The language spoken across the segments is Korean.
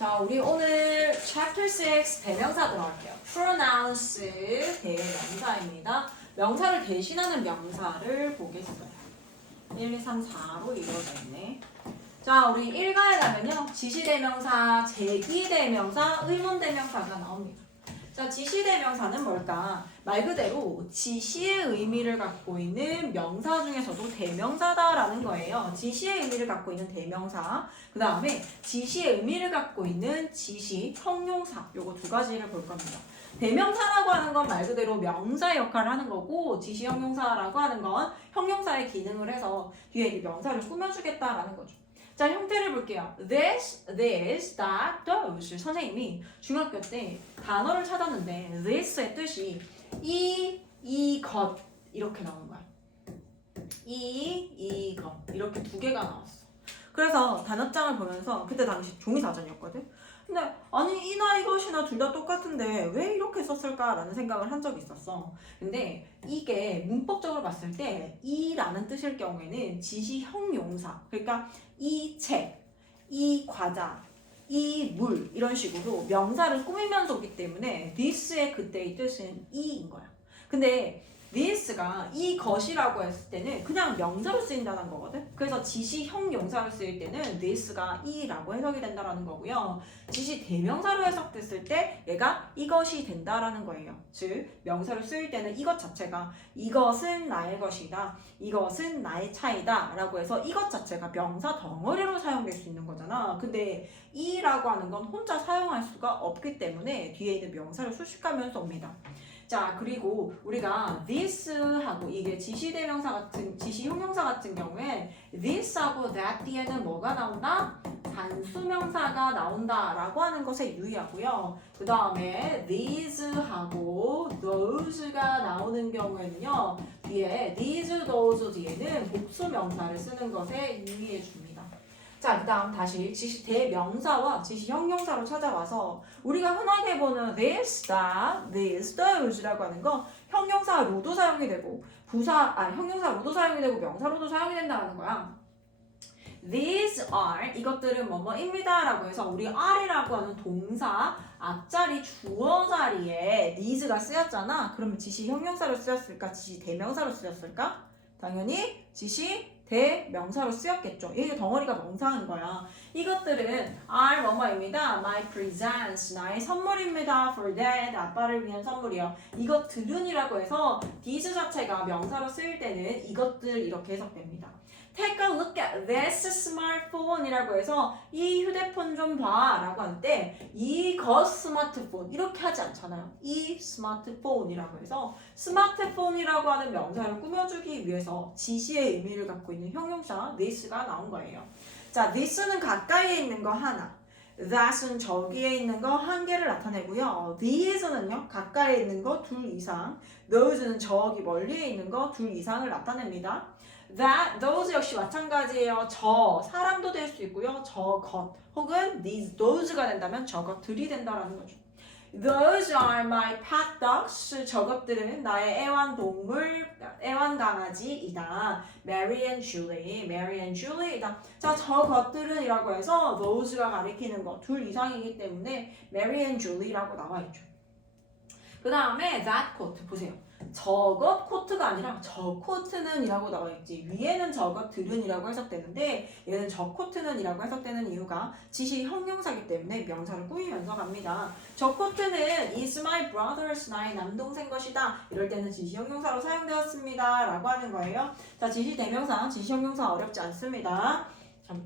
자, 우리 오늘 Chapter 6 대명사 들어갈게요. Pronouns 대명사입니다. 명사를 대신하는 명사를 보겠어요. 1, 2, 3, 4로 이루어져 있네. 자, 우리 일가에 가면요. 지시대명사, 제기대명사, 의문대명사가 나옵니다. 자, 지시대명사는 뭘까? 말 그대로 지시의 의미를 갖고 있는 명사 중에서도 대명사다라는 거예요. 지시의 의미를 갖고 있는 대명사, 그 다음에 지시의 의미를 갖고 있는 지시, 형용사, 요거 두 가지를 볼 겁니다. 대명사라고 하는 건 말 그대로 명사의 역할을 하는 거고, 지시 형용사라고 하는 건 형용사의 기능을 해서 뒤에 이 명사를 꾸며주겠다라는 거죠. 자, 형태를 볼게요. This, that, those. 선생님이 중학교 때 단어를 찾았는데 this의 뜻이 것 이렇게 나온 거야. 것 이렇게 두 개가 나왔어. 그래서 단어장을 보면서 그때 당시 종이 사전이었거든. 근데 아니 이나 이것이나 둘 다 똑같은데 왜 이렇게 썼을까라는 생각을 한 적이 있었어. 근데 이게 문법적으로 봤을 때 이라는 뜻일 경우에는 지시 형용사, 그러니까 이 책, 이 과자, 이 물 이런 식으로 명사를 꾸미면서 오기 때문에 this의 그때의 뜻은 이인 거야. 근데 this가 이것이라고 했을 때는 그냥 명사로 쓰인다는 거거든. 그래서 지시 형용사로 쓰일 때는 this가 이라고 해석이 된다라는 거고요. 지시 대명사로 해석됐을 때 얘가 이것이 된다라는 거예요. 즉 명사로 쓰일 때는 이것 자체가 이것은 나의 것이다, 이것은 나의 차이다 라고 해서 이것 자체가 명사 덩어리로 사용될 수 있는 거잖아. 근데 이라고 하는 건 혼자 사용할 수가 없기 때문에 뒤에 있는 명사를 수식하면서 옵니다. 자, 그리고 우리가 this하고 이게 지시대명사 같은, 지시 형용사 같은 경우에 this하고 that 뒤에는 뭐가 나온다? 단수명사가 나온다라고 하는 것에 유의하고요. 그 다음에 these하고 those가 나오는 경우에는요. 뒤에 these, those 뒤에는 복수명사를 쓰는 것에 유의해 줍니다. 자, 그 다음 다시 지시 대명사와 지시 형용사로 찾아와서 우리가 흔하게 보는 this, that, these, those라고 하는 거 형용사로도 사용이 되고 형용사로도 사용이 되고 명사로도 사용이 된다는 거야. These are 이것들은 뭐뭐입니다 라고 해서 우리 are이라고 하는 동사 앞자리 주어 자리에 these가 쓰였잖아. 그러면 지시 형용사로 쓰였을까? 지시 대명사로 쓰였을까? 당연히 지시 대명사로 쓰였겠죠. 이게 덩어리가 명사인 거야. 이것들은 are 뭐뭐입니다. My presents 나의 선물입니다. For that 아빠를 위한 선물이요. 이것들은이라고 해서 these 자체가 명사로 쓰일 때는 이것들 이렇게 해석됩니다. Take a look at this smartphone 이라고 해서 이 휴대폰 좀 봐 라고 할 때 이것 스마트폰 이렇게 하지 않잖아요. 이 스마트폰이라고 해서 스마트폰이라고 하는 명사를 꾸며주기 위해서 지시의 의미를 갖고 있는 형용사 this가 나온 거예요. 자, this는 가까이에 있는 거 하나, that은 저기에 있는 거 한 개를 나타내고요. these는요 가까이에 있는 거 둘 이상, those는 저기 멀리에 있는 거 둘 이상을 나타냅니다. that, those 역시 마찬가지예요. 저, 사람도 될 수 있고요. 저것, 혹은 these, those가 된다면 저것들이 된다라는 거죠. Those are my pet dogs. 저것들은 나의 애완동물, 애완강아지이다. Mary and Julie이다. 자, 저것들은 이라고 해서 those가 가리키는 거 둘 이상이기 때문에 Mary and Julie라고 나와 있죠. 그 다음에 that coat 보세요. 저것 코트가 아니라 저 코트는 이라고 나와 있지. 위에는 저것들은 이라고 해석되는데 얘는 저 코트는 이라고 해석되는 이유가 지시 형용사이기 때문에 명사를 꾸미면서 갑니다. 저 코트는 is my brother's 나의 남동생 것이다. 이럴 때는 지시 형용사로 사용되었습니다 라고 하는 거예요. 자, 지시 대명사, 지시 형용사 어렵지 않습니다.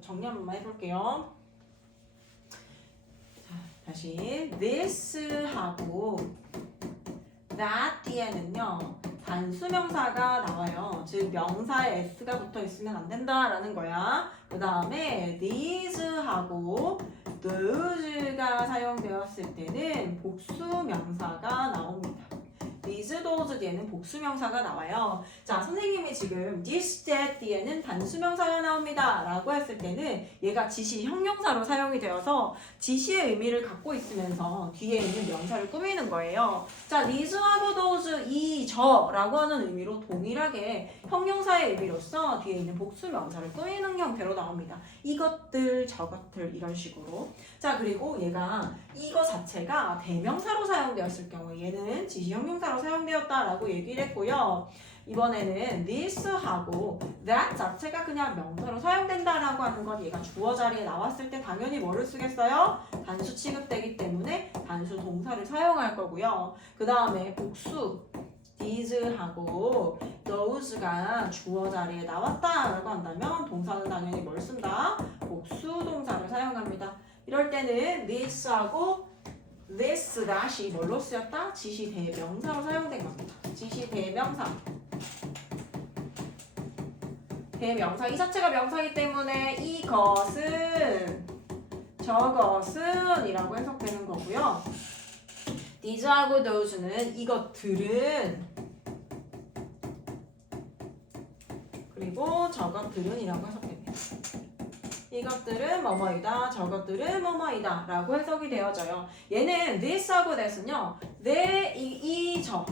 정리 한 번만 해볼게요. 자, 다시 this하고 that 뒤에는요 단수명사가 나와요. 즉 명사에 s가 붙어 있으면 안 된다라는 거야. 그 다음에 these하고 those가 사용되었을 때는 복수명사가 나옵니다. these, those 뒤에는 복수명사가 나와요. 자, 선생님이 지금 this, that 뒤에는 단수명사가 나옵니다 라고 했을 때는 얘가 지시 형용사로 사용이 되어서 지시의 의미를 갖고 있으면서 뒤에 있는 명사를 꾸미는 거예요. 자, these하고 those, 이, 저 라고 하는 의미로 동일하게 형용사의 의미로서 뒤에 있는 복수명사를 꾸미는 형태로 나옵니다. 이것들, 저것들 이런 식으로. 자, 그리고 얘가 이거 자체가 대명사로 사용되었을 경우에 얘는 지시 형용사로 사용되었다라고 얘기를 했고요. 이번에는 this하고 that 자체가 그냥 명사로 사용된다라고 하는 건 얘가 주어 자리에 나왔을 때 당연히 뭐를 쓰겠어요? 단수 취급되기 때문에 단수 동사를 사용할 거고요. 그 다음에 복수 these하고 those가 주어 자리에 나왔다라고 한다면 동사는 당연히 뭘 쓴다? 복수 동사를 사용합니다. 이럴 때는 this하고 this 다시 뭘로 쓰였다? 지시 대명사로 사용된 겁니다. 지시 대명사. 대명사 이 자체가 명사이기 때문에 이것은 저것은 이라고 해석되는 거고요. these하고 those는 이것들은 그리고 저것들은 이라고 해석됩니다. 이것들은 뭐뭐이다, 저것들은 뭐뭐이다 라고 해석이 되어져요. 얘는 this하고 that은요, 저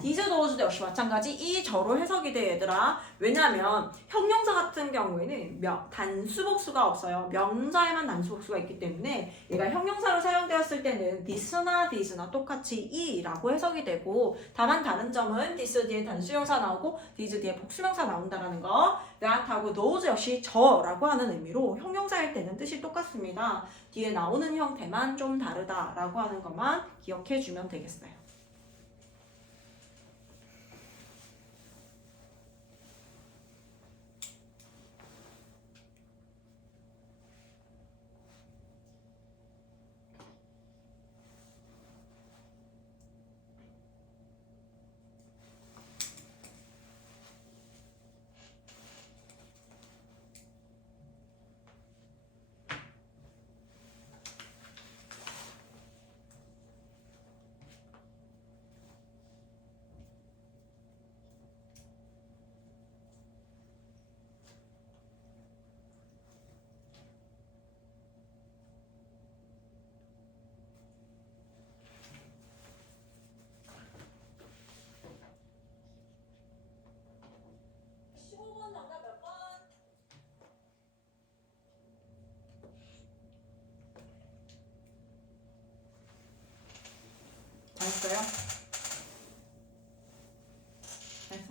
these, those 역시 마찬가지 이, 저로 해석이 돼 얘들아. 왜냐면 형용사 같은 경우에는 단수복수가 없어요. 명사에만 단수복수가 있기 때문에 얘가 형용사로 사용되었을 때는 this나 these나 똑같이 이라고 해석이 되고, 다만 다른 점은 this 뒤에 단수형사 나오고 these 뒤에 복수명사 나온다라는 거. that하고 those 역시 저라고 하는 의미로 형용사일 때는 뜻이 똑같습니다. 뒤에 나오는 형태만 좀 다르다라고 하는 것만 기억해 주면 되겠어요. 됐어요? 됐어?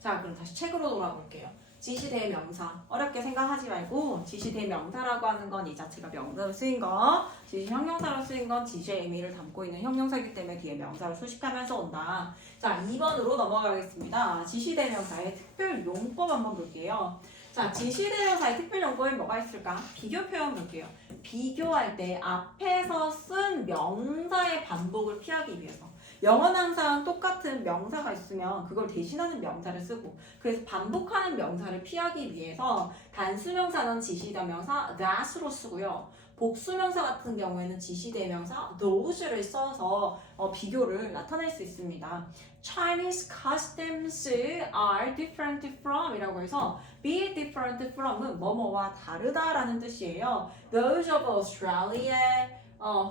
자, 그럼 다시 책으로 돌아볼게요. 지시대명사. 어렵게 생각하지 말고 지시대명사라고 하는 건 이 자체가 명사로 쓰인 거, 지시 형용사로 쓰인 건 지시의 의미를 담고 있는 형용사이기 때문에 뒤에 명사를 수식하면서 온다. 자, 2번으로 넘어가겠습니다. 지시대명사의 특별 용법 한번 볼게요. 자, 지시대명사의 특별 용법이 뭐가 있을까? 비교 표현 볼게요. 비교할 때 앞에서 쓴 명사의 반복을 피하기 위해서. 영어는 항상 똑같은 명사가 있으면 그걸 대신하는 명사를 쓰고, 그래서 반복하는 명사를 피하기 위해서 단수명사는 지시대명사 that으로 쓰고요. 복수명사 같은 경우에는 지시대명사 those를 써서 비교를 나타낼 수 있습니다. Chinese customs are different from 이라고 해서 be different from은 뭐뭐와 다르다라는 뜻이에요. Those of Australia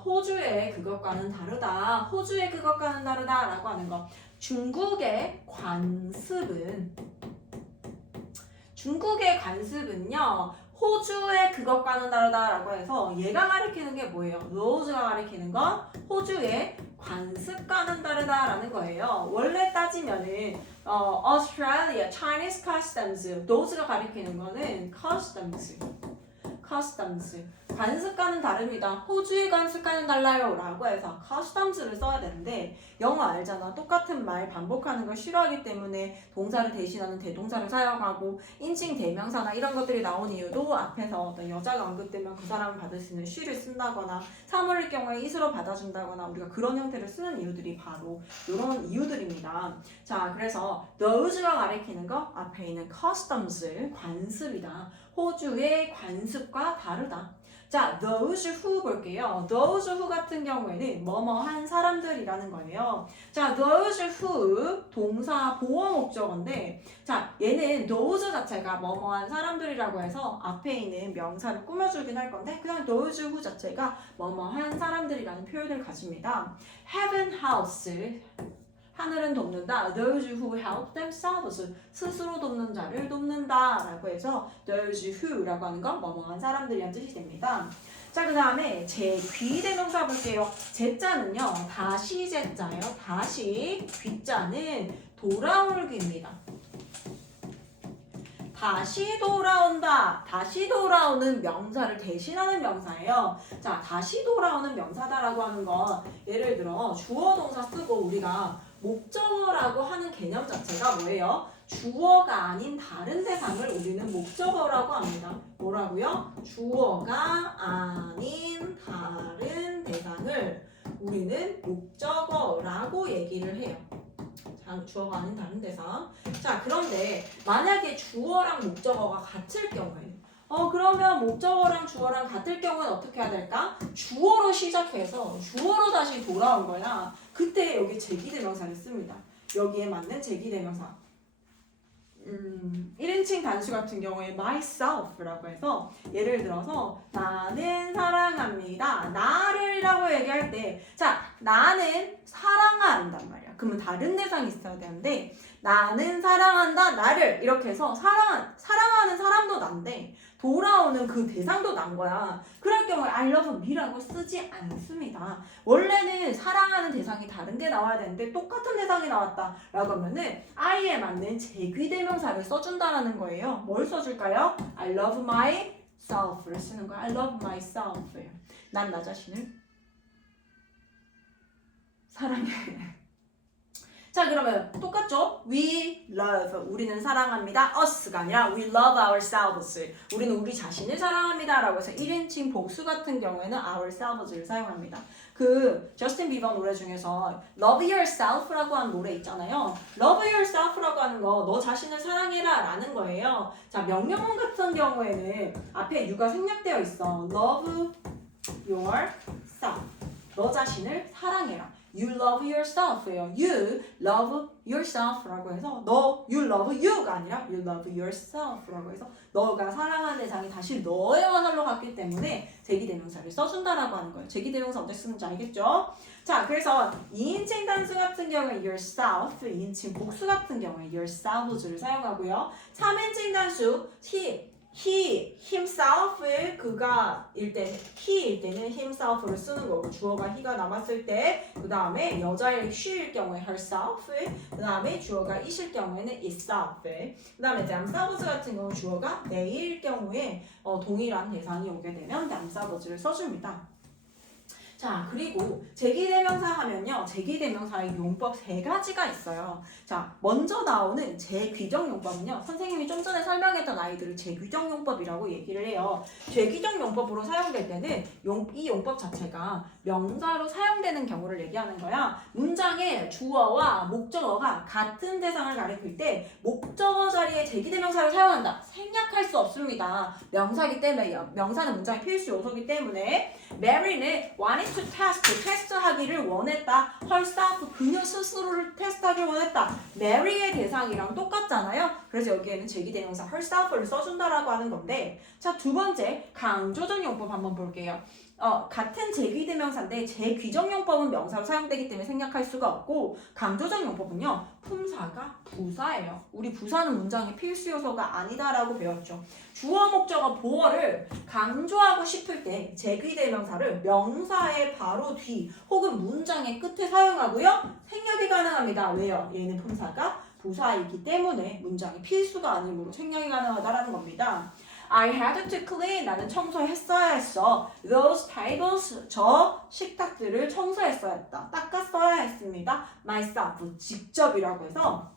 호주의 그것과는 다르다. 호주의 그것과는 다르다라고 하는 거. 중국의 관습은요. 호주의 그것과는 다르다라고 해서 얘가 가리키는 게 뭐예요? those가 가리키는 건 호주의 관습과는 다르다라는 거예요. 원래 따지면은 Australia, Chinese customs, those가 가리키는 거는 customs. 관습과는 다릅니다. 호주의 관습과는 달라요 라고 해서 customs를 써야 되는데, 영어 알잖아. 똑같은 말 반복하는 걸 싫어하기 때문에 동사를 대신하는 대동사를 사용하고, 인칭 대명사나 이런 것들이 나온 이유도 앞에서 어떤 여자가 언급되면 그 사람을 받을 수 있는 she를 쓴다거나, 사물일 경우에 is로 받아준다거나, 우리가 그런 형태를 쓰는 이유들이 바로 이런 이유들입니다. 자, 그래서 those가 가리키는 거 앞에 있는 customs, 관습이다. 호주의 관습과 다르다. 자, those who 볼게요. those who 같은 경우에는 뭐뭐한 사람들이라는 거예요. 자, those who 동사 보어 목적어인데 자, 얘는 those 자체가 뭐뭐한 사람들이라고 해서 앞에 있는 명사를 꾸며주긴 할 건데 그냥 those who 자체가 뭐뭐한 사람들이라는 표현을 가집니다. heaven house 하늘은 돕는다. Those who help themselves. 스스로 돕는 자를 돕는다. 라고 해서 those who라고 하는 건 뭐뭐한 사람들이란 뜻이 됩니다. 자, 그 다음에 제귀대명사 볼게요. 제자는요. 다시 제자예요. 다시 귀자는 돌아올기입니다. 다시 돌아온다. 다시 돌아오는 명사를 대신하는 명사예요. 자, 다시 돌아오는 명사다라고 하는 건 예를 들어 주어 동사 쓰고 우리가 목적어라고 하는 개념 자체가 뭐예요? 주어가 아닌 다른 대상을 우리는 목적어라고 합니다. 뭐라고요? 주어가 아닌 다른 대상을 우리는 목적어라고 얘기를 해요. 자, 주어가 아닌 다른 대상. 자, 그런데 만약에 주어랑 목적어가 같을 경우에 그러면 목적어랑 주어랑 같을 경우는 어떻게 해야 될까? 주어로 시작해서 주어로 다시 돌아온 거야. 그때 여기 제기대명사를 씁니다. 여기에 맞는 제기대명사. 1인칭 단수 같은 경우에 myself라고 해서 예를 들어서 나는 사랑합니다. 나를이라고 얘기할 때 자, 나는 사랑한단 말이야. 그러면 다른 대상이 있어야 되는데 나는 사랑한다. 나를 이렇게 해서 사랑하는 사람도 난데 돌아오는 그 대상도 난 거야. 그럴 경우에 I love me라고 쓰지 않습니다. 원래는 사랑하는 대상이 다른 게 나와야 되는데 똑같은 대상이 나왔다 라고 하면은 I에 맞는 제귀대명사를 써준다라는 거예요. 뭘 써줄까요? I love myself를 쓰는 거야. I love myself예요. 난 나 자신을 사랑해. 자, 그러면 똑같죠? We love. 우리는 사랑합니다. us가 아니라 we love ourselves. 우리는 우리 자신을 사랑합니다. 라고 해서 1인칭 복수 같은 경우에는 ourselves를 사용합니다. 그 저스틴 비버 노래 중에서 love yourself라고 하는 노래 있잖아요. love yourself라고 하는 거 너 자신을 사랑해라 라는 거예요. 자, 명령문 같은 경우에는 앞에 you가 생략되어 있어. love yourself. 너 자신을 사랑해라. You love yourself예요. You love yourself라고 해서 you love you가 아니라 you love yourself라고 해서 너가 사랑하는 대상이 다시 너의 화살로 갔기 때문에 제기대명사를 써준다라고 하는 거예요. 제기대명사 어떻게 쓰는지 알겠죠? 자, 그래서 2인칭 단수 같은 경우에 yourself, 2인칭 복수 같은 경우에 yourselves를 사용하고요. 3인칭 단수 he, himself의 그가 일 때, he일 때는 himself를 쓰는 거고 주어가 he가 남았을 때 그 다음에 여자의 she일 경우에 herself 그 다음에 주어가 it일 경우에는 itself 그 다음에 themselves 같은 경우 주어가 they일 경우에 동일한 대상이 오게 되면 themselves를 써줍니다. 자, 그리고 제기대명사 하면요. 제기대명사의 용법 3가지가 있어요. 자, 먼저 나오는 제귀정 용법은요. 선생님이 좀 전에 설명했던 아이들을 제귀정 용법이라고 얘기를 해요. 제귀정 용법으로 사용될 때는 이 용법 자체가 명사로 사용되는 경우를 얘기하는 거야. 문장에 주어와 목적어가 같은 대상을 가리킬 때 목적어 자리에 제기대명사를 사용한다. 생략할 수 없습니다. 명사기 때문에요. 명사는 문장의 필수 요소이기 때문에 Mary는 wanted to test, 테스트하기를 원했다. herself, 그녀 스스로를 테스트하기를 원했다. Mary의 대상이랑 똑같잖아요. 그래서 여기에는 제기대명사 herself를 써준다라고 하는 건데 자, 두 번째 강조적 용법 한번 볼게요. 같은 제귀대명사인데 제귀정용법은 명사로 사용되기 때문에 생략할 수가 없고 강조적 용법은요. 품사가 부사예요. 우리 부사는 문장의 필수 요소가 아니다라고 배웠죠. 주어 목적어 보어를 강조하고 싶을 때 제귀대명사를 명사의 바로 뒤 혹은 문장의 끝에 사용하고요. 생략이 가능합니다. 왜요? 얘는 품사가 부사이기 때문에 문장의 필수가 아니므로 생략이 가능하다라는 겁니다. I had to clean. 나는 청소했어야 했어. Those tables. 저 식탁들을 청소했어야 했다. 닦았어야 했습니다. Myself. 직접이라고 해서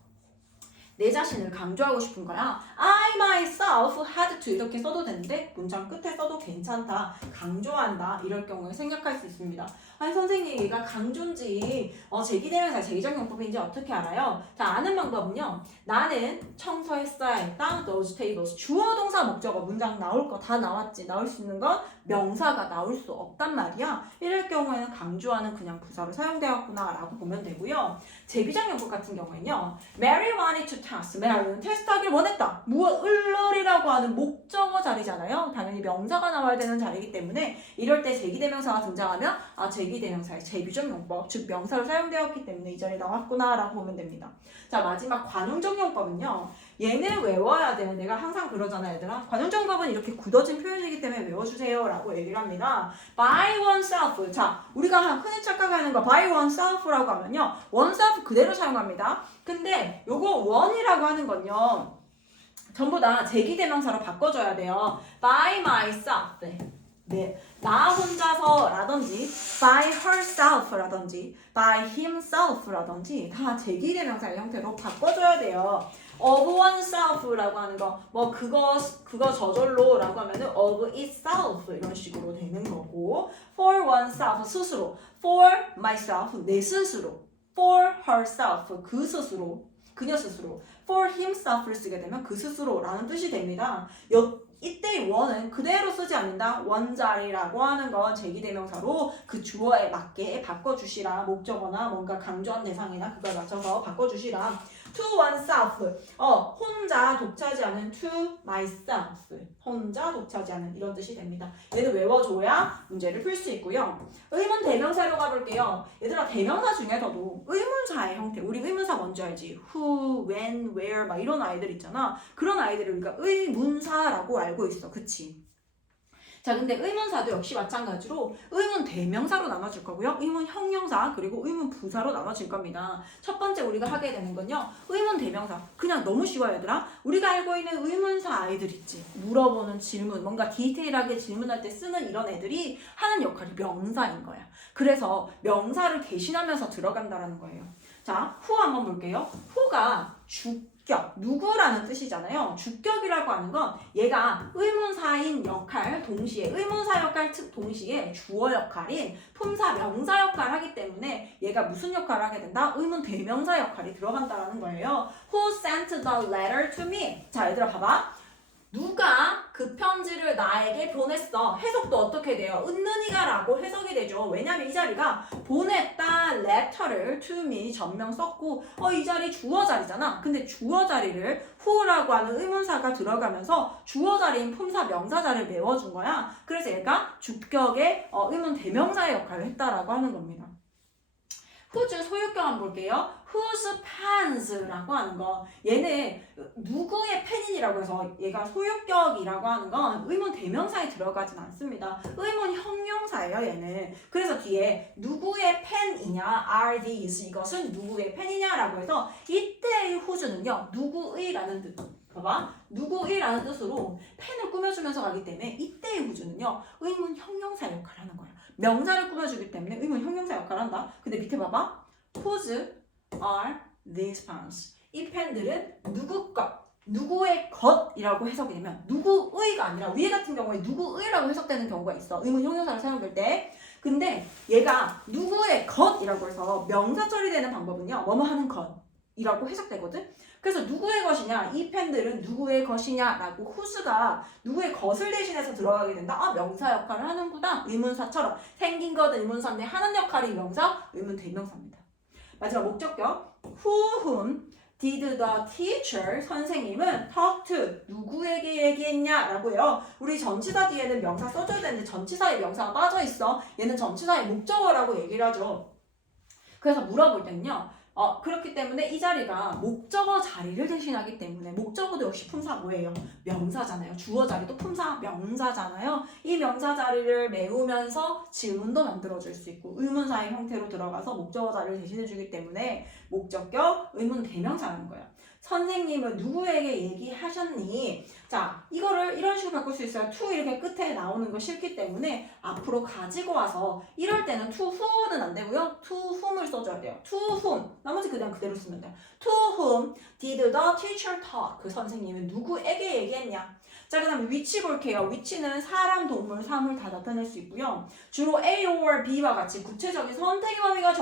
내 자신을 강조하고 싶은 거야. I myself had to 이렇게 써도 되는데 문장 끝에 써도 괜찮다. 강조한다. 이럴 경우에 생략할 수 있습니다. 아니 선생님 얘가 강조인지 제기대명사 제기적용법인지 어떻게 알아요? 자, 아는 방법은요. 나는 청소했어야 했다. Those tables. 주어 동사 목적어 문장 나올 거 다 나왔지. 나올 수 있는 건 명사가 나올 수 없단 말이야. 이럴 경우에는 강조하는 그냥 부사로 사용되었구나 라고 보면 되고요. 제비장용법 같은 경우에는요. Mary wanted to test. Mary는 테스트하길 원했다. 을이라고 하는 목적어 자리잖아요. 당연히 명사가 나와야 되는 자리이기 때문에 이럴 때 제기대명사가 등장하면 제기대명사의 제비정용법, 즉 명사로 사용되었기 때문에 이 자리에 나왔구나 라고 보면 됩니다. 자, 마지막 관용정용법은요. 얘는 외워야 돼요. 내가 항상 그러잖아, 얘들아. 관용정용법은 이렇게 굳어진 표현이기 때문에 외워주세요 라고 얘기를 합니다. by oneself. 자, 우리가 흔히 착각하는 거 by oneself라고 하면요. oneself 그대로 사용합니다. 근데 요거 one이라고 하는 건요. 전부 다 제기대명사로 바꿔줘야 돼요. by myself. 네, 나 혼자서라든지 by herself라든지 by himself라든지 다 제기대명사의 형태로 바꿔줘야 돼요. of oneself라고 하는 거, 뭐 그거 저절로라고 하면은 of itself 이런 식으로 되는 거고, for oneself 스스로, for myself 내 스스로, for herself 그 스스로, 그녀 스스로, for himself를 쓰게 되면 그 스스로라는 뜻이 됩니다. 이때 원은 그대로 쓰지 않는다. 원자리라고 하는 건 제기대명사로 그 주어에 맞게 바꿔주시라. 목적어나 뭔가 강조한 대상이나 그걸 맞춰서 바꿔주시라. to oneself. 혼자 독차지하는 to myself. 혼자 독차지하는 이런 뜻이 됩니다. 얘는 외워줘야 문제를 풀 수 있고요. 의문 대명사로 가볼게요. 얘들아, 대명사 중에서도 의문사의 형태. 우리 의문사 뭔지 알지? who, when, where 막 이런 아이들 있잖아. 그런 아이들을 우리가 의문사라고 알고 있어. 그치? 자, 근데 의문사도 역시 마찬가지로 의문 대명사로 나눠질 거고요. 의문 형용사 그리고 의문 부사로 나눠질 겁니다. 첫 번째 우리가 하게 되는 건요. 의문 대명사. 그냥 너무 쉬워요, 얘들아. 우리가 알고 있는 의문사 아이들 있지. 물어보는 질문, 뭔가 디테일하게 질문할 때 쓰는 이런 애들이 하는 역할이 명사인 거야. 그래서 명사를 대신하면서 들어간다라는 거예요. 자, who 한번 볼게요. who가 주격, 누구라는 뜻이잖아요. 주격이라고 하는 건 얘가 의문사인 역할 동시에, 의문사 역할 동시에 주어 역할인 품사 명사 역할을 하기 때문에 얘가 무슨 역할을 하게 된다? 의문 대명사 역할이 들어간다라는 거예요. Who sent the letter to me? 자, 얘들아 봐봐. 누가 그 편지를 나에게 보냈어. 해석도 어떻게 돼요? 은는이가 라고 해석이 되죠. 왜냐면 이 자리가 보냈다 letter를 to me 전명 썼고 이 자리 주어 자리잖아. 근데 주어 자리를 who라고 하는 의문사가 들어가면서 주어 자리인 품사 명사 자리를 메워준 거야. 그래서 얘가 주격의 의문 대명사의 역할을 했다라고 하는 겁니다. whose 소유격 한번 볼게요. whose pens라고 하는 거. 얘는 누구의 펜이라고 해서 얘가 소유격이라고 하는 건 의문 대명사에 들어가진 않습니다. 의문 형용사예요, 얘는. 그래서 뒤에 누구의 펜이냐, are these 이것은 누구의 펜이냐라고 해서 이때의 whose는요, 누구의라는 뜻. 봐봐. 누구의라는 뜻으로 펜을 꾸며주면서 가기 때문에 이때의 whose는요, 의문 형용사 역할을 하는 거야. 명사를 꾸며주기 때문에 의문 형용사 역할을 한다. 근데 밑에 봐봐. Whose are these pens? 이 펜들은 누구 것, 누구의 것이라고 해석이 되면 누구의가 아니라 위에 같은 경우에 누구의라고 해석되는 경우가 있어. 의문 형용사를 사용될 때. 근데 얘가 누구의 것이라고 해서 명사 처리되는 방법은요. 뭐뭐 하는 것이라고 해석되거든. 그래서 누구의 것이냐, 이 펜들은 누구의 것이냐라고 whose가 누구의 것을 대신해서 들어가게 된다. 명사 역할을 하는구나. 의문사처럼 생긴 것은 의문사인데 하는 역할이 명사, 의문 대명사입니다. 마지막 목적격. Who, whom did the teacher, 선생님은 talk to, 누구에게 얘기했냐라고요. 우리 전치사 뒤에는 명사 써줘야 되는데 전치사에 명사가 빠져있어. 얘는 전치사의 목적어라고 얘기를 하죠. 그래서 물어볼 때는요. 그렇기 때문에 이 자리가 목적어 자리를 대신하기 때문에 목적어도 역시 품사 뭐예요? 명사잖아요. 주어 자리도 품사 명사잖아요. 이 명사 자리를 메우면서 질문도 만들어줄 수 있고 의문사의 형태로 들어가서 목적어 자리를 대신해주기 때문에 목적격, 의문 대명사라는 거예요. 선생님은 누구에게 얘기하셨니? 자, 이거를 이런 식으로 바꿀 수 있어요. to 이렇게 끝에 나오는 거 싫기 때문에 앞으로 가지고 와서 이럴 때는 to who는 안 되고요. to whom을 써줘야 돼요. to whom. 나머지 그냥 그대로 쓰면 돼요. To whom did the teacher talk? 그 선생님은 누구에게 얘기했냐? 자, 그 다음에 위치 볼게요. 위치는 사람, 동물, 사물 다 나타낼 수 있고요. 주로 A or B와 같이 구체적인 선택의 범위가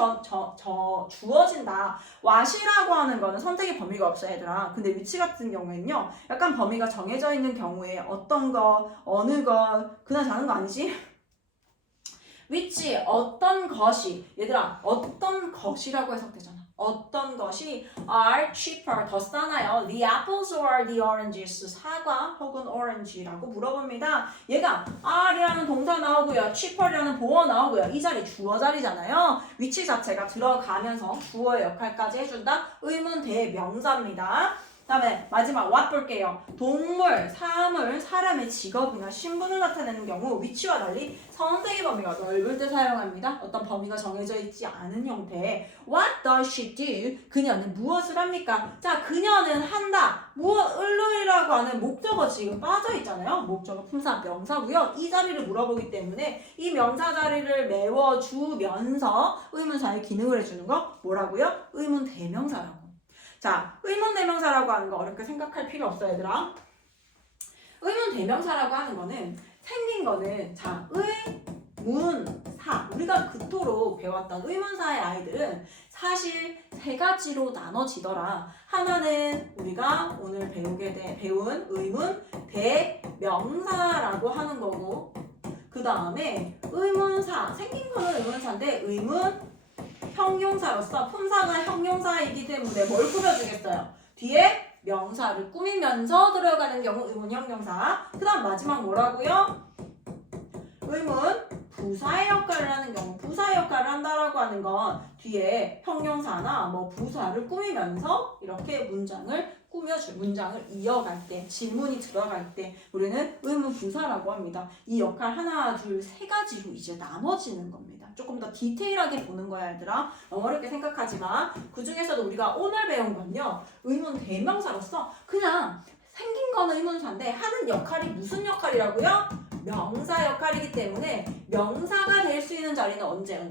주어진다. what이라고 하는 거는 선택의 범위가 없어요, 얘들아. 근데 위치 같은 경우에는요. 약간 범위가 정해져 있는 경우에 어떤 거, 어느 거, 그냥 자는 거 아니지? 위치, 어떤 것이, 얘들아, 어떤 것이라고 해석되잖아. 어떤 것이 are cheaper, 더 싸나요? The apples or the oranges? 사과 혹은 orange라고 물어봅니다. 얘가 are라는 동사 나오고요. cheaper이라는 보어 나오고요. 이 자리 주어 자리잖아요. 위치 자체가 들어가면서 주어의 역할까지 해준다. 의문 대명사입니다. 다음에 마지막 what 볼게요. 동물, 사물, 사람의 직업이나 신분을 나타내는 경우 위치와 달리 선택의 범위가 넓을 때 사용합니다. 어떤 범위가 정해져 있지 않은 형태. What does she do? 그녀는 무엇을 합니까? 자, 그녀는 한다. 무엇을이라고 하는 목적어 지금 빠져 있잖아요. 목적어 품사 명사고요. 이 자리를 물어보기 때문에 이 명사 자리를 메워주면서 의문사의 기능을 해주는 거 뭐라고요? 의문 대명사라고. 자, 의문 대명사라고 하는 거 어렵게 생각할 필요 없어, 얘들아. 의문 대명사라고 하는 거는 생긴 거는 자, 의문사. 우리가 그토록 배웠던 의문사의 아이들은 사실 세 가지로 나눠지더라. 하나는 우리가 오늘 배운 의문 대명사라고 하는 거고, 그 다음에 의문사. 생긴 거는 의문사인데 의문 형용사로서 품사가 형용사이기 때문에 뭘 꾸며주겠어요? 뒤에 명사를 꾸미면서 들어가는 경우 의문 형용사. 그 다음 마지막 뭐라고요? 의문 부사의 역할을 하는 경우 부사의 역할을 한다라고 하는 건 뒤에 형용사나 뭐 부사를 꾸미면서 이렇게 문장을 이어갈 때, 질문이 들어갈 때 우리는 의문 부사라고 합니다. 이 역할 하나, 둘, 세 가지로 이제 나눠지는 겁니다. 조금 더 디테일하게 보는 거야, 얘들아. 너무 어렵게 생각하지 마. 그 중에서도 우리가 오늘 배운 건요. 의문 대명사로서 그냥 생긴 거는 의문사인데 하는 역할이 무슨 역할이라고요? 명사 역할이기 때문에 명사가 될 수 있는 자리는 언제요?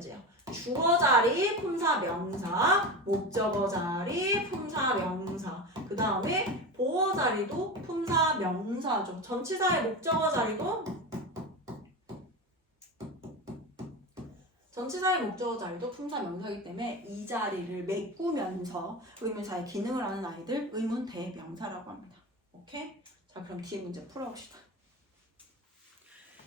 주어 자리, 품사 명사, 목적어 자리, 품사 명사. 그 다음에 보어 자리도 품사 명사죠. 전치사의 목적어 자리도 품사 명사이기 때문에 이 자리를 메꾸면서 의문사의 기능을 하는 아이들 의문 대명사라고 합니다. 오케이? 자, 그럼 뒤에 문제 풀어봅시다.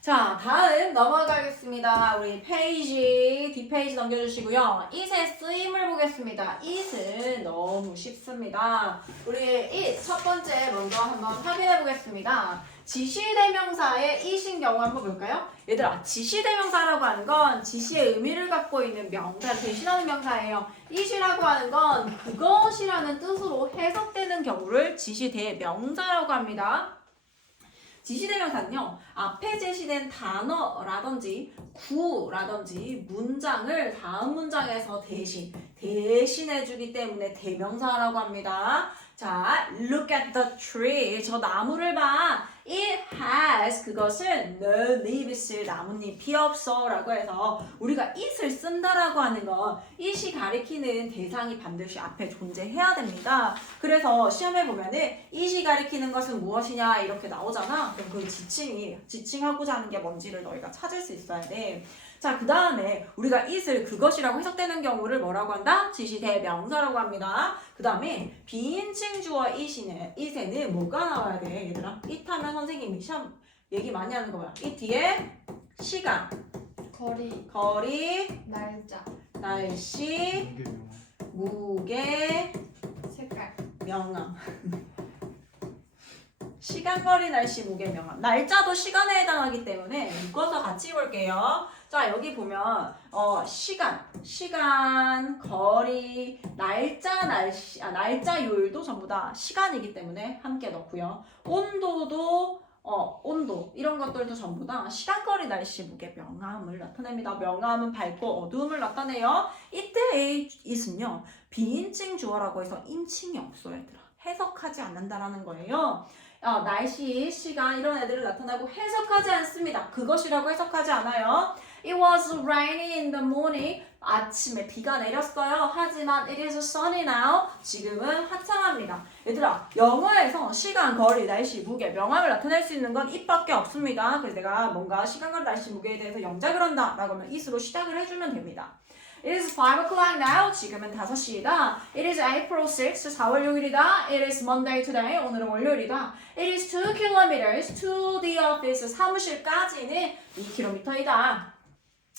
자, 다음 넘어가겠습니다. 우리 뒷페이지 넘겨주시고요. it의 쓰임을 보겠습니다. it은 너무 쉽습니다. 우리 it 첫 번째 먼저 한번 확인해 보겠습니다. 지시대명사의 it인 경우 한번 볼까요? 얘들아, 지시대명사라고 하는 건 지시의 의미를 갖고 있는 명사를 대신하는 명사예요. it이라고 하는 건 그것이라는 뜻으로 해석되는 경우를 지시대명사라고 합니다. 지시대명사는요, 앞에 제시된 단어라든지 구라든지 문장을 다음 문장에서 대신해주기 때문에 대명사라고 합니다. 자, look at the tree. 저 나무를 봐. It has, 그것은 no leaves, 나뭇잎이 없어 라고 해서 우리가 it을 쓴다라고 하는 건 it이 가리키는 대상이 반드시 앞에 존재해야 됩니다. 그래서 시험에 보면은 it이 가리키는 것은 무엇이냐 이렇게 나오잖아. 그럼 그 지칭하고자 하는 게 뭔지를 너희가 찾을 수 있어야 돼. 자, 그 다음에 우리가 it을 그것이라고 해석되는 경우를 뭐라고 한다? 지시대명사라고 합니다. 그 다음에 비인칭 주어 it에는 뭐가 나와야 돼, 얘들아? it 하면 선생님이 시험 얘기 많이 하는 거 뭐야? it 뒤에 시간, 거리, 날짜, 날씨, 무게, 색깔, 명암. 시간, 거리, 날씨, 무게, 명암. 날짜도 시간에 해당하기 때문에 묶어서 같이 볼게요. 자, 여기 보면 시간, 거리, 날짜, 날씨, 날짜율도 전부 다 시간이기 때문에 함께 넣고요. 온도도 온도 이런 것들도 전부 다 시간, 거리, 날씨, 무게, 명암을 나타냅니다. 명암은 밝고 어두움을 나타내요. 이때의 it은요, 비인칭 주어라고 해서 인칭이 없어요, 얘들아. 해석하지 않는다라는 거예요. 날씨, 시간 이런 애들을 나타나고 해석하지 않습니다. 그것이라고 해석하지 않아요. It was rainy in the morning. 아침에 비가 내렸어요. 하지만 it is sunny now. 지금은 화창합니다. 얘들아, 영어에서 시간, 거리, 날씨, 무게, 명암을 나타낼 수 있는 건 it밖에 없습니다. 그래서 내가 뭔가 시간, 거리, 날씨, 무게에 대해서 영작을 한다 라고 하면 it으로 시작을 해주면 됩니다. It is 5 o'clock now. 지금은 5시이다. It is April 6, 4월 6일이다. It is Monday today. 오늘은 월요일이다. It is 2 kilometers to the office. 사무실까지는 2km이다.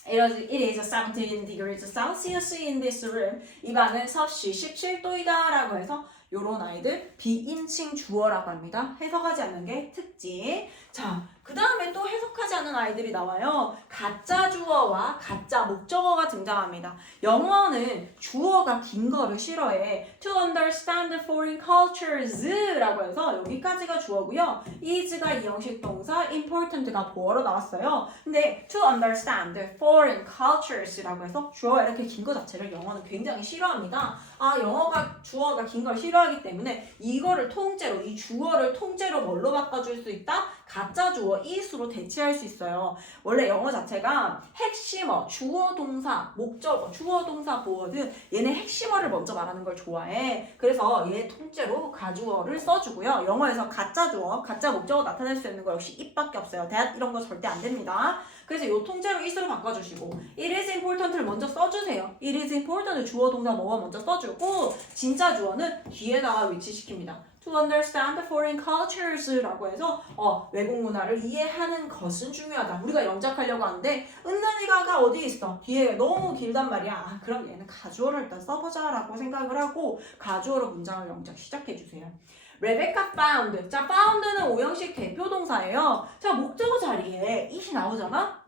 It is 17 degrees Celsius in this room. 이 방은 섭씨 17도이다 라고 해서 요런 아이들 비인칭 주어라고 합니다. 해석하지 않는 게 특징. 자, 그 다음에 또 해석하지 않은 아이들이 나와요. 가짜 주어와 가짜 목적어가 등장합니다. 영어는 주어가 긴 거를 싫어해. To understand foreign cultures 라고 해서 여기까지가 주어고요. is가 이형식 동사, important가 보어로 나왔어요. 근데 to understand foreign cultures 라고 해서 주어가 이렇게 긴 거 자체를 영어는 굉장히 싫어합니다. 아, 영어가 주어가 긴 걸 싫어하기 때문에 이거를 통째로, 이 주어를 통째로 뭘로 바꿔줄 수 있다? 가짜 주어 is로 대체할 수 있어요. 원래 영어 자체가 핵심어, 주어, 동사, 목적어, 주어, 동사, 보어든 얘네 핵심어를 먼저 말하는 걸 좋아해. 그래서 얘 통째로 가주어를 써주고요. 영어에서 가짜 주어, 가짜 목적어 나타낼 수 있는 거 역시 it밖에 없어요. that 이런 거 절대 안 됩니다. 그래서 요 통째로 it으로 바꿔주시고 it is important를 먼저 써주세요. it is important 주어, 동사, 뭐뭐 먼저 써주고 진짜 주어는 뒤에다가 위치시킵니다. To understand foreign cultures 라고 해서 외국 문화를 이해하는 것은 중요하다. 우리가 영작하려고 하는데 은난이가가 어디 있어? 뒤에 너무 길단 말이야. 아, 그럼 얘는 가주어를 일단 써보자 라고 생각을 하고 가주어로 문장을 영작 시작해주세요. Rebecca found. 자, found는 오형식 대표동사예요. 자, 목적어 자리에 it이 나오잖아?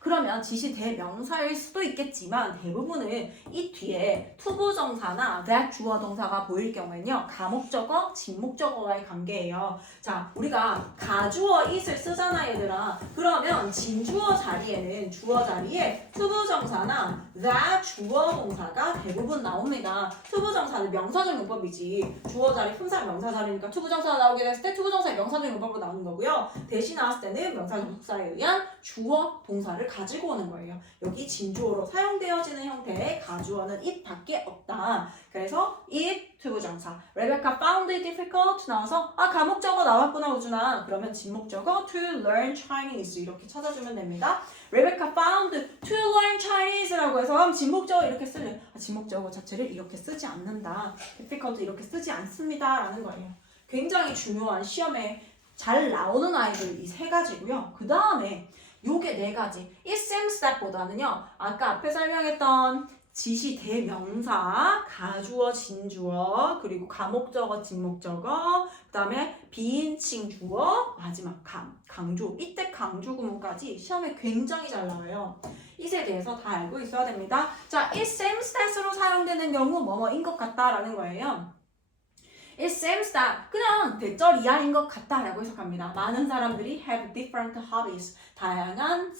그러면 지시 대명사일 수도 있겠지만 대부분은 이 뒤에 투부정사나 that 주어 동사가 보일 경우에는요. 가목적어, 진목적어와의 관계예요. 자, 우리가 가주어 it을 쓰잖아 얘들아. 그러면 진주어 자리에는 주어 자리에 투부정사나 that 주어 동사가 대부분 나옵니다. 투부정사는 명사적 용법이지. 주어 자리, 품사 명사 자리니까 투부정사가 나오게 됐을 때 투부정사의 명사적 용법으로 나오는 거고요. 대신 나왔을 때는 명사적 접속사에 의한 주어 동사를 가지고 오는 거예요. 여기 진주어로 사용되어지는 형태의 가주어는 it밖에 없다. 그래서 it 투부정사. Rebecca found it difficult 나와서 가목적어 나왔구나 우준아. 그러면 진목적어 to learn Chinese 이렇게 찾아주면 됩니다. Rebecca found to learn Chinese라고 해서 그럼 진목적어 이렇게 쓰면 진목적어 자체를 이렇게 쓰지 않는다. difficult 이렇게 쓰지 않습니다 라는 거예요. 굉장히 중요한 시험에 잘 나오는 아이들 이 세 가지고요. 그 다음에 요게 네 가지. it seems that보다는요. 아까 앞에 설명했던 지시 대명사, 가주어, 진주어, 그리고 가목적어, 진목적어, 그 다음에 비인칭 주어, 마지막 강조. 이때 강조 구문까지 시험에 굉장히 잘 나와요. it에 대해서 다 알고 있어야 됩니다. 자, it seems that으로 사용되는 경우 뭐뭐인 것 같다라는 거예요. It seems that 그냥 대절 이하인 것 같다라고 해석합니다. 많은 사람들이 have different hobbies. 다양한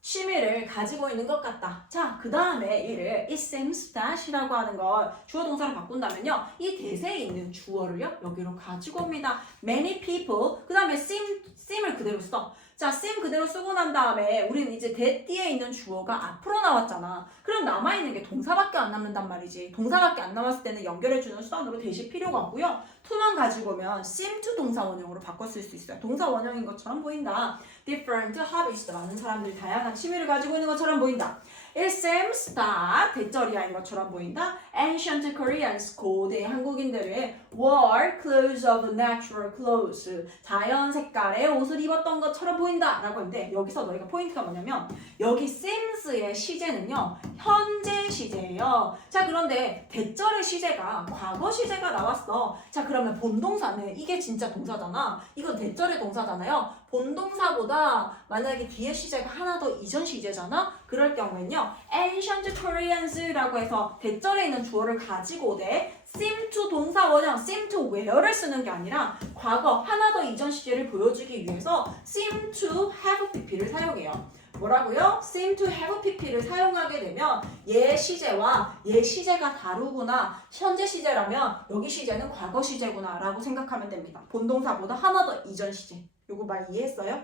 취미를 가지고 있는 것 같다. 자, 그 다음에 이를 it seems that이라고 하는 걸 주어 동사로 바꾼다면요. 이 대세에 있는 주어를요. 여기로 가지고 옵니다. Many people. 그 다음에 seem을 그대로 써. 자, seem 그대로 쓰고 난 다음에 우리는 이제 that 뒤에 있는 주어가 앞으로 나왔잖아. 그럼 남아있는 게 동사밖에 안 남는단 말이지. 동사밖에 안 남았을 때는 연결해주는 수단으로 대실 필요가 없고요. to만 가지고 오면 seem to 동사 원형으로 바꿔 쓸 수 있어요. 동사 원형인 것처럼 보인다. different hobbies. 많은 사람들이 다양한 취미를 가지고 있는 것처럼 보인다. It seems that 대절이야인 것처럼 보인다. Ancient Koreans, 고대 한국인들은 wore clothes of natural clothes. 자연 색깔의 옷을 입었던 것처럼 보인다 라고 하는데 여기서 너희가 포인트가 뭐냐면 여기 semes의 시제는요. 현재 시제예요. 자, 그런데 대절의 시제가 과거 시제가 나왔어. 자, 그러면 본동사는 이게 진짜 동사잖아. 이건 대절의 동사잖아요. 본동사보다 만약에 뒤에 시제가 하나 더 이전 시제잖아? 그럴 경우에는요. Ancient Koreans라고 해서 대절에 있는 주어를 가지고 오되 seem to 동사 원형 seem to were를 쓰는 게 아니라 과거 하나 더 이전 시제를 보여주기 위해서 seem to have pp를 사용해요. 뭐라고요? seem to have pp를 사용하게 되면 얘 시제와 얘 시제가 다르구나. 현재 시제라면 여기 시제는 과거 시제구나 라고 생각하면 됩니다. 본동사보다 하나 더 이전 시제. 요거 말 이해했어요?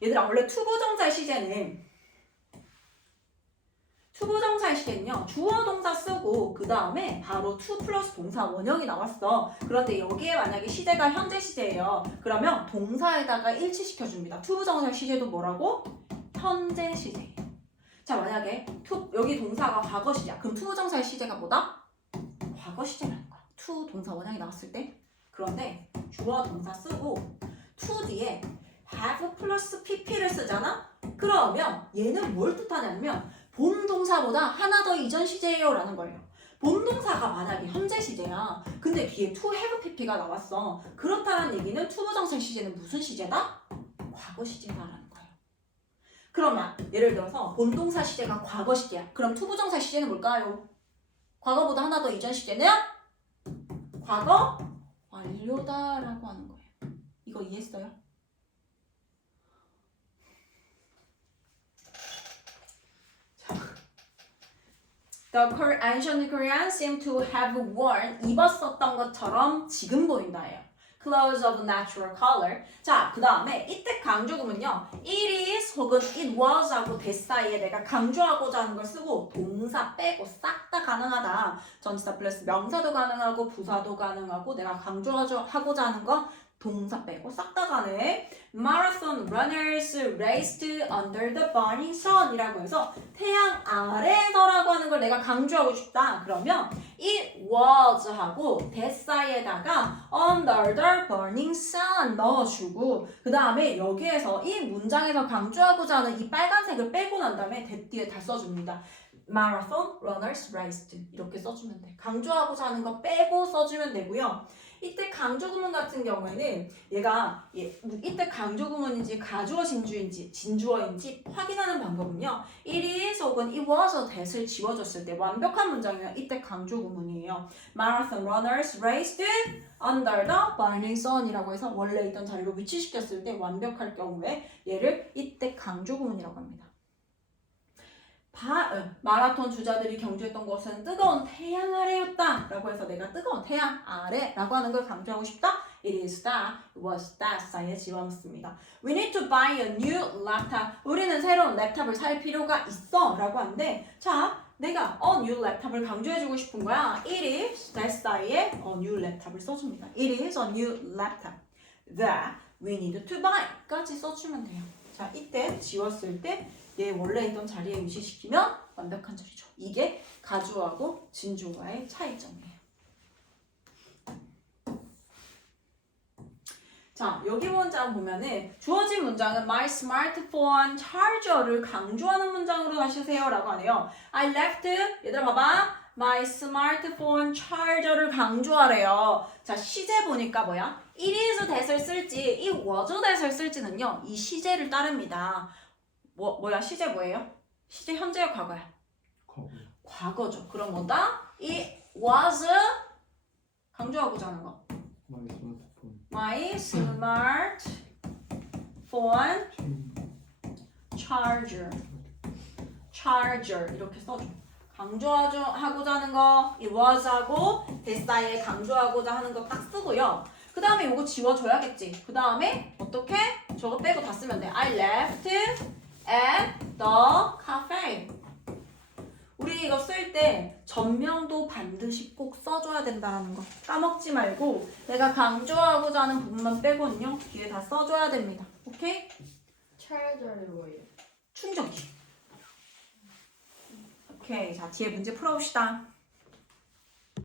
얘들아 원래 투부정사의 시제는요 주어 동사 쓰고 그 다음에 바로 to 플러스 동사 원형이 나왔어. 그런데 여기에 만약에 시제가 현재 시제예요. 그러면 동사에다가 일치시켜줍니다. 투부정사의 시제도 뭐라고? 현재 시제예요. 자 만약에 여기 동사가 과거 시제야. 그럼 투부정사의 시제가 뭐다? 과거 시제라는 거야. to 동사 원형이 나왔을 때. 그런데 주어 동사 쓰고 to 뒤에 have 플러스 pp를 쓰잖아? 그러면 얘는 뭘 뜻하냐면 본 동사보다 하나 더 이전 시제예요 라는 거예요. 본 동사가 만약에 현재 시제야. 근데 뒤에 to have pp가 나왔어. 그렇다는 얘기는 투부정사 시제는 무슨 시제다? 과거 시제다라는 거예요. 그러면 예를 들어서 본 동사 시제가 과거 시제야. 그럼 투부정사 시제는 뭘까요? 과거보다 하나 더 이전 시제는 과거 완료다라고 하는 거예요. 이거 이해했어요? The ancient Koreans seem to have worn 입었었던 것처럼 지금 보인다예요. Clothes of natural color. 자, 그 다음에 이때 강조구문요. It is 혹은 it was 하고 des 사이에 내가 강조하고자 하는 걸 쓰고 동사 빼고 싹 다 가능하다. 전치사 플러스 명사도 가능하고 부사도 가능하고 내가 강조하고자 하는 거 동사 빼고 싹 다 가능해. Marathon runners raced under the burning sun 이라고 해서 태양 아래서라고 하는 걸 내가 강조하고 싶다. 그러면 it was 하고 that 사이에다가 under the burning sun 넣어주고 그 다음에 여기에서 이 문장에서 강조하고자 하는 이 빨간색을 빼고 난 다음에 that 뒤에 다 써줍니다. Marathon runners raced 이렇게 써주면 돼. 강조하고자 하는 거 빼고 써주면 되고요. 이때 강조구문 같은 경우에는 얘가 이때 강조구문인지 가주어 진주어인지 확인하는 방법은요. It is 혹은 it was that을 지워줬을 때 완벽한 문장이면 이때 강조구문이에요. Marathon runners raced under the burning sun이라고 해서 원래 있던 자리로 위치시켰을 때 완벽할 경우에 얘를 이때 강조구문이라고 합니다. 마라톤 주자들이 경주했던 것은 뜨거운 태양 아래였다 라고 해서 내가 뜨거운 태양 아래 라고 하는 걸 강조하고 싶다. It is that, it was that 사이에 집어넣습니다. We need to buy a new laptop. 우리는 새로운 랩탑을 살 필요가 있어 라고 하는데 자 내가 a new laptop을 강조해주고 싶은 거야. It is that 사이에 a new laptop을 써줍니다. It is a new laptop that we need to buy 까지 써주면 돼요. 자 이때 지웠을 때 얘 원래 있던 자리에 위치시키면 완벽한 자리죠. 이게 가주어하고 진주어의 차이점이에요. 자, 여기 문장 보면은 주어진 문장은 My smartphone charger를 강조하는 문장으로 하시세요 라고 하네요. I left, 얘들아 봐봐. My smartphone charger를 강조하래요. 자, 시제 보니까 뭐야? It is that을 쓸지, it was that을 쓸지는요. 이 시제를 따릅니다. 뭐야? 시제 뭐예요? 시제 현재야 과거야? 과거죠. 그럼 뭐다? It was 강조하고자 하는 거. My smartphone charger 이렇게 써줘. 강조하고자 하는 거 it was 하고 that 사이에 강조하고자 하는 거 딱 쓰고요. 그 다음에 이거 지워줘야겠지. 그 다음에 어떻게? 저거 빼고 다 쓰면 돼. I left at the cafe. 우리 이거 쓸 때 전명도 반드시 꼭 써줘야 된다는 거 까먹지 말고 내가 강조하고자 하는 부분만 빼고는요 뒤에 다 써줘야 됩니다. 오케이? 차례절이 뭐예요? 충전기. 오케이, 자 뒤에 문제 풀어봅시다.